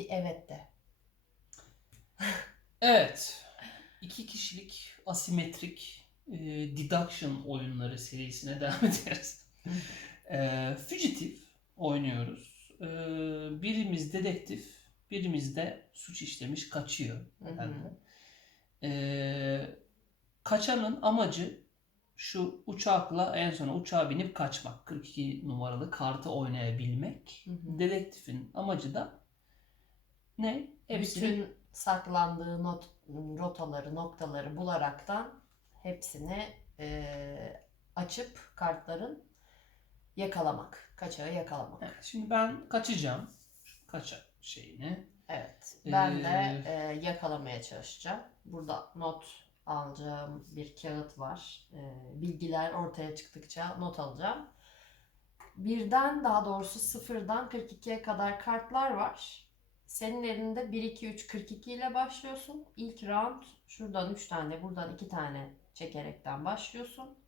Hadi evet de. Evet. İki kişilik asimetrik e, deduction oyunları serisine devam ederiz. e, Fugitive oynuyoruz. E, birimiz dedektif, birimiz de suç işlemiş kaçıyor. Herhalde. E, kaçanın amacı şu uçakla en sona uçağa binip kaçmak. 42 numaralı kartı oynayabilmek. Hı hı. Dedektifin amacı da ne? Hepsini Bütün saklandığı not, rotaları, noktaları bularaktan hepsini eee, açıp kartların yakalamak. Kaçağı yakalamak. Evet, şimdi ben kaçacağım. Kaçak şeyini. Evet. Ben de Ee, eee, yakalamaya çalışacağım. Burada not alacağım bir kağıt var. Eee, bilgiler ortaya çıktıkça not alacağım. Birden daha doğrusu sıfırdan 42'ye kadar kartlar var. Senin elinde 1, 2, 3, 42 ile başlıyorsun. İlk round şuradan 3 tane, buradan 2 tane çekerekten başlıyorsun.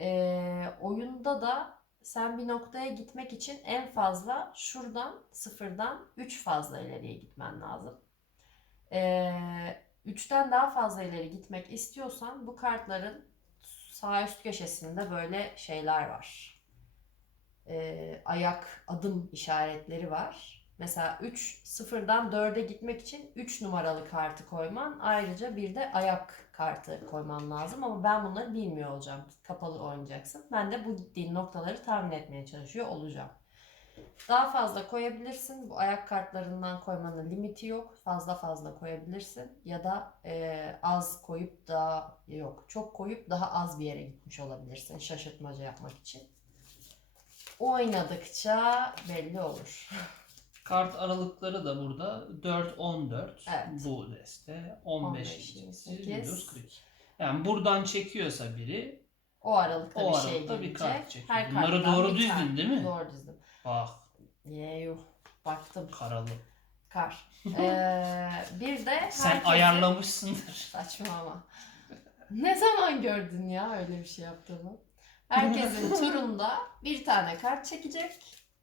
Ee, oyunda da sen bir noktaya gitmek için en fazla şuradan sıfırdan 3 fazla ileriye gitmen lazım. Ee, 3'ten daha fazla ileri gitmek istiyorsan bu kartların sağ üst köşesinde böyle şeyler var. Ee, ayak adım işaretleri var. Mesela 3 sıfırdan 4'e gitmek için 3 numaralı kartı koyman ayrıca bir de ayak kartı koyman lazım ama ben bunları bilmiyor olacağım. Kapalı oynayacaksın. Ben de bu gittiğin noktaları tahmin etmeye çalışıyor olacağım. Daha fazla koyabilirsin. Bu ayak kartlarından koymanın limiti yok. Fazla fazla koyabilirsin. Ya da e, az koyup da yok. Çok koyup daha az bir yere gitmiş olabilirsin. Şaşırtmaca yapmak için. Oynadıkça belli olur. Kart aralıkları da burada 4-14 Evet. bu deste. 15 15, 28, 28. 29, 42. Yani buradan çekiyorsa biri O aralıkta o bir şey aralıkta bir gelecek. kart çekiyor. Her Bunları doğru düzdün tane. değil mi? Doğru düzdüm. Bak Ye yuh. Baktım. karalı. Kar. Ee, bir de Sen herkesin- ayarlamışsındır. Saçmalama. Ne zaman gördün ya öyle bir şey yaptığımı? Herkesin turunda bir tane kart çekecek.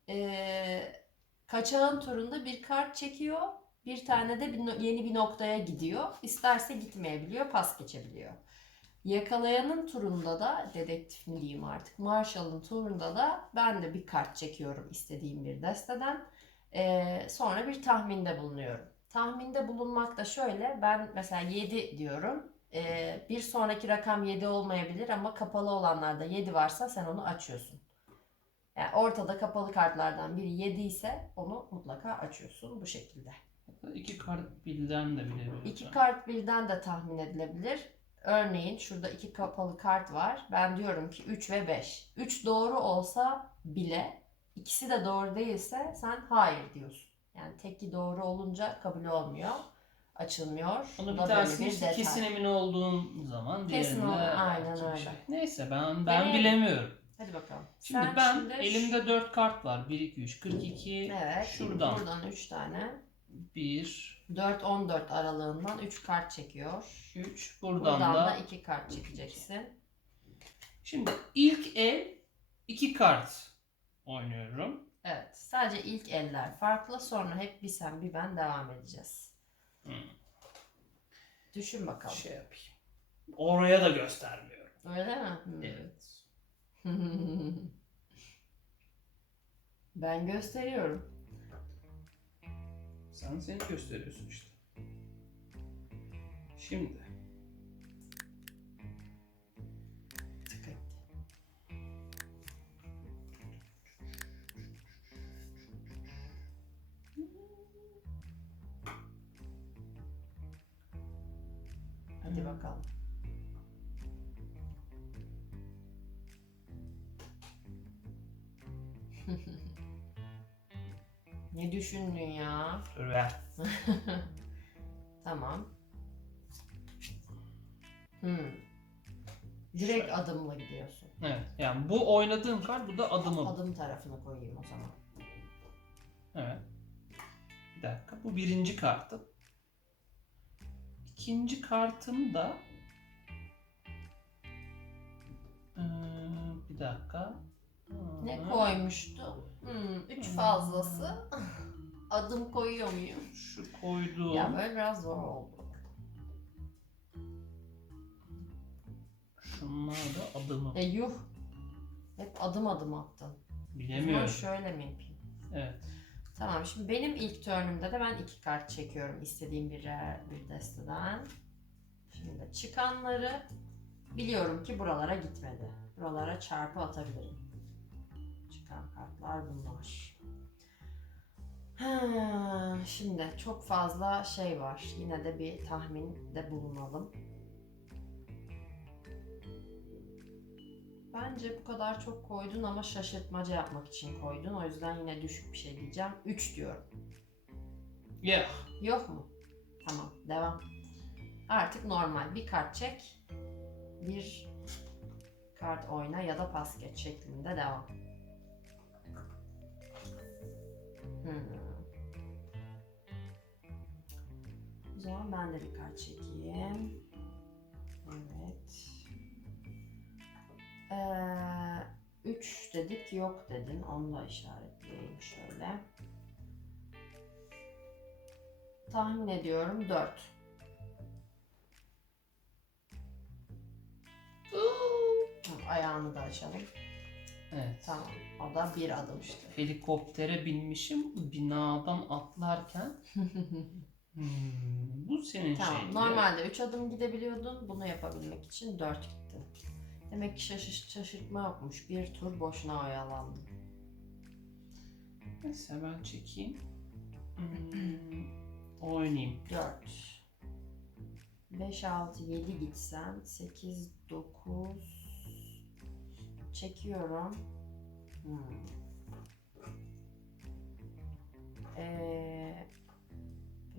Ee, kaçağın turunda bir kart çekiyor. Bir tane de bir yeni bir noktaya gidiyor. İsterse gitmeyebiliyor, pas geçebiliyor. Yakalayanın turunda da dedektif mi diyeyim artık. Marshall'ın turunda da ben de bir kart çekiyorum istediğim bir desteden. Ee, sonra bir tahminde bulunuyorum. Tahminde bulunmak da şöyle. Ben mesela 7 diyorum. Ee, bir sonraki rakam 7 olmayabilir ama kapalı olanlarda 7 varsa sen onu açıyorsun. Yani ortada kapalı kartlardan biri 7 ise onu mutlaka açıyorsun bu şekilde. İki kart birden de bilebiliyorsun. İki kart birden de tahmin edilebilir. Örneğin şurada iki kapalı kart var. Ben diyorum ki 3 ve 5. 3 doğru olsa bile ikisi de doğru değilse sen hayır diyorsun. Yani teki doğru olunca kabul olmuyor. Açılmıyor. Onu bir tanesini işte kesin emin olduğun zaman Kesin diğerinde ol- aynen bir öyle. şey. Neyse ben ben Deneyelim. bilemiyorum. Hadi bakalım. Şimdi Sen ben şimdi şu- elimde 4 kart var. 1 2 3 42 Evet. şuradan Buradan 3 tane. 1 4-14 aralığından 3 kart çekiyor. 3 buradan, Buradan da da 2 kart çekeceksin. Şimdi ilk el 2 kart oynuyorum. Evet. Sadece ilk eller farklı. Sonra hep bir sen bir ben devam edeceğiz. Hmm. Düşün bakalım. Şey yapayım. Oraya da göstermiyorum. Öyle mi? Hmm. Evet. ben gösteriyorum. Sen seni gösteriyorsun işte. Şimdi Tık etti. Hadi bakalım. Ne düşündün ya? dur ver. Tamam. Hmm. Direkt Şöyle. adımla gidiyorsun. Evet. Yani bu oynadığım kart bu da adımım. Adım tarafını koyayım o zaman. Evet. Bir dakika. Bu birinci kartım. İkinci kartım da Ee, bir dakika. Ne Aa, koymuştu? Hmm, üç Hmm. fazlası. adım koyuyor muyum? Şu koyduğum. Ya böyle biraz zor oldu. Şunlar da adımı. E yuh. Hep adım adım attın. Bilemiyorum. şöyle mi yapayım? Evet. Tamam şimdi benim ilk turnumda da ben iki kart çekiyorum istediğim bir bir desteden. Şimdi çıkanları biliyorum ki buralara gitmedi. Buralara çarpı atabilirim. Kartlar bunlar. Ha, şimdi çok fazla şey var. Yine de bir tahminde bulunalım. Bence bu kadar çok koydun ama şaşırtmaca yapmak için koydun. O yüzden yine düşük bir şey diyeceğim. 3 diyorum. Ya. Yok mu? Tamam, devam. Artık normal bir kart çek. Bir kart oyna ya da pas geç şeklinde devam. Zaman ben de bir kart çekeyim. Evet. Ee, 3 dedik yok dedin. Onu da işaretleyeyim şöyle. Tahmin ediyorum 4. Ayağını da açalım. Evet. Tamam. O da bir adım. İşte helikoptere binmişim binadan atlarken hmm, bu senin Tamam. şeyin. Normalde 3 adım gidebiliyordun. Bunu yapabilmek için 4 gittin. Demek ki şaşırt şaşırtma yokmuş. Bir tur boşuna oyalandım. Neyse ben çekeyim. Hmm, oynayayım. 4 5 6 7 gitsen 8 9 çekiyorum. Hmm. Ee,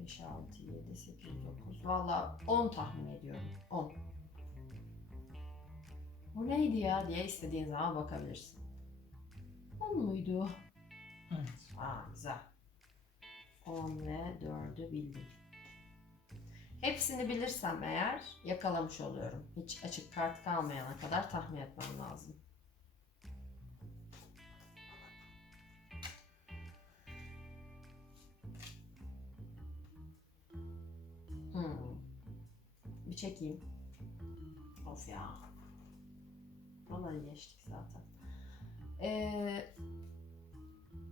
5 6 7 8 9 valla 10 tahmin ediyorum. 10. Bu neydi ya diye istediğin zaman bakabilirsin. 10 muydu? Evet. Aa güzel. 10 ve 4'ü bildim. Hepsini bilirsem eğer yakalamış oluyorum. Hiç açık kart kalmayana kadar tahmin etmem lazım. Bir çekeyim. Of ya. Vallahi geçtik zaten. Ee,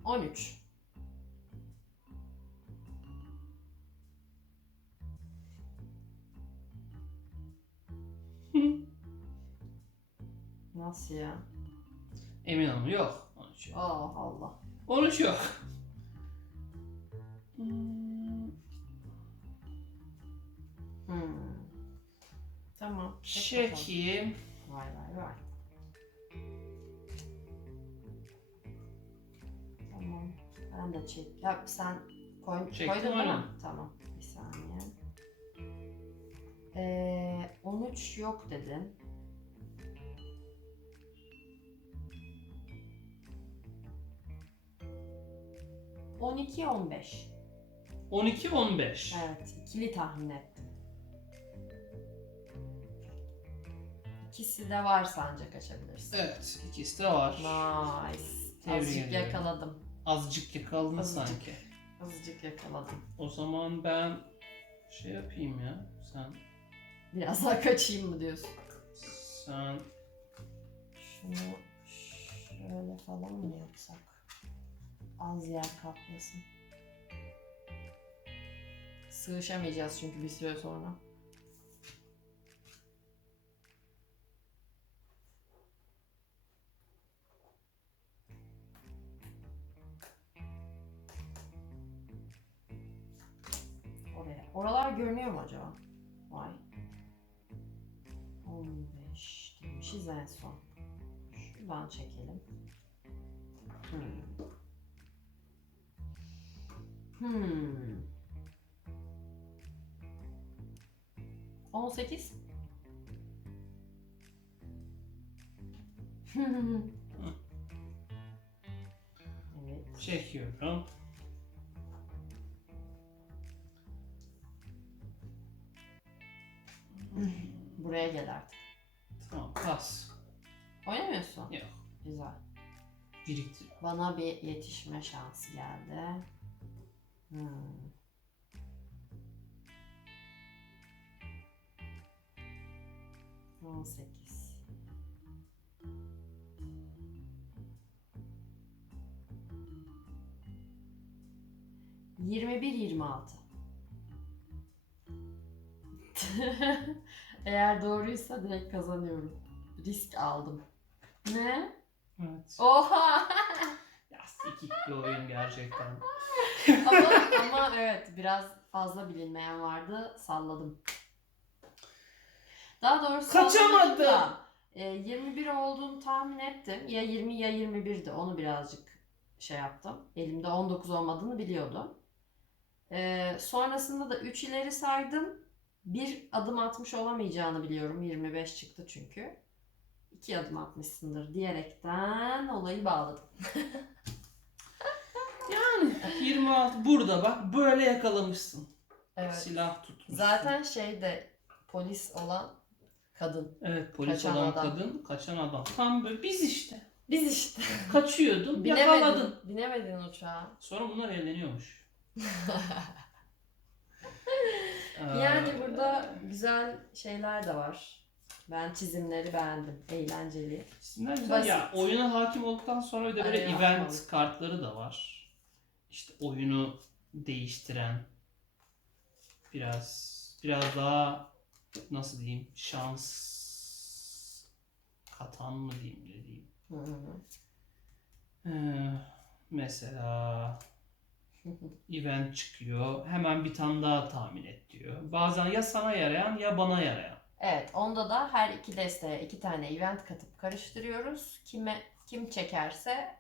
13. Nasıl ya? Emin Hanım yok. 13 yok. Allah Allah. 13 yok. Hmm. Çekeyim. Vay vay vay. Tamam. Ben de çek. Ya sen koy, Çektim koydun mi? aynen. Tamam. Bir saniye. Ee, 13 yok dedin. On iki, on beş. 12 15. Evet, ikili tahmin ettim. İkisi de varsa ancak açabilirsin. Evet, ikisi de var. Nice. Tebrik Azıcık ediyorum. yakaladım. Azıcık yakaladın Azıcık. sanki. Azıcık yakaladım. O zaman ben şey yapayım ya. Sen Biraz daha kaçayım mı diyorsun? sen Şunu şöyle falan mı yapsak? Az yer kaplasın. Sığışamayacağız çünkü bir süre sonra. Oralar görünüyor mu acaba? Vay. 15 demişiz en son. Şuradan çekelim. Hmm. Hmm. 18. evet. çekiyorum. Buraya gel artık. Tamam, pas. Oynamıyorsun. Yok. Güzel. Biriktir. Bana bir yetişme şansı geldi. Hmm. On sekiz. Yirmi bir, yirmi altı. Eğer doğruysa direkt kazanıyorum. Risk aldım. Ne? Evet. Oha! Ya sikik bir oyun gerçekten. ama, ama evet biraz fazla bilinmeyen vardı. Salladım. Daha doğrusu Kaçamadım. salladım da, e, 21 olduğunu tahmin ettim. Ya 20 ya 21'di. Onu birazcık şey yaptım. Elimde 19 olmadığını biliyordum. E, sonrasında da 3 ileri saydım. Bir adım atmış olamayacağını biliyorum. 25 çıktı çünkü. İki adım atmışsındır diyerekten olayı bağladım. Yani 26 burada bak böyle yakalamışsın. Evet. Silah tutmuşsun. Zaten şeyde polis olan kadın. Evet polis Kaçan olan adam. kadın kaçan adam. Tam böyle biz işte. Biz işte. Kaçıyordun yakaladın. Binemedin, binemedin uçağa. Sonra bunlar evleniyormuş. yani Ee, burada güzel şeyler de var. Ben çizimleri beğendim. Eğlenceli. İsimler güzel. Basit. Ya oyuna hakim olduktan sonra bir de böyle Aynen, event atmalık. kartları da var. İşte oyunu değiştiren biraz biraz daha nasıl diyeyim şans katan mı diyeyim ne diyeyim. Hı hı. Ee, mesela event çıkıyor. Hemen bir tane daha tahmin et diyor. Bazen ya sana yarayan ya bana yarayan. evet, onda da her iki desteye iki tane event katıp karıştırıyoruz. Kime kim çekerse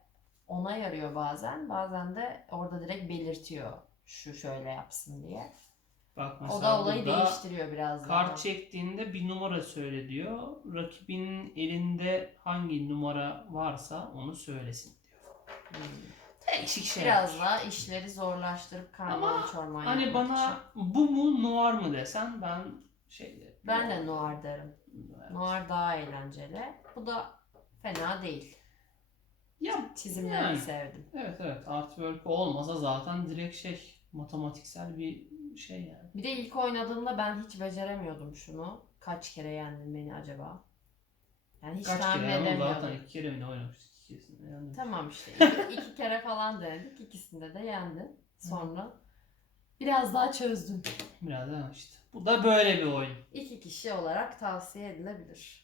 ona yarıyor bazen. Bazen de orada direkt belirtiyor şu şöyle yapsın diye. Bak O mesela da olayı değiştiriyor biraz daha. kart çektiğinde bir numara söyle diyor. Rakibinin elinde hangi numara varsa onu söylesin diyor. Hmm. Değişik şeyler. Biraz daha işleri zorlaştırıp karman çorman Hani bana için. bu mu noir mı desen ben şey derim. Ben de noir derim. Evet. Noir daha eğlenceli. Bu da fena değil. Ya Çizimlerini Yani. sevdim. evet evet artwork olmasa zaten direkt şey matematiksel bir şey yani. Bir de ilk oynadığımda ben hiç beceremiyordum şunu. Kaç kere yendin beni acaba? Yani hiç Kaç tahmin kere ama edemiyordum. zaten iki kere mi ne oynamıştık ikisini yani. Tamam işte. İki, iki kere falan denedik. İkisinde de yendin. Sonra biraz daha çözdüm. Biraz daha işte. Bu da böyle bir oyun. İki kişi olarak tavsiye edilebilir.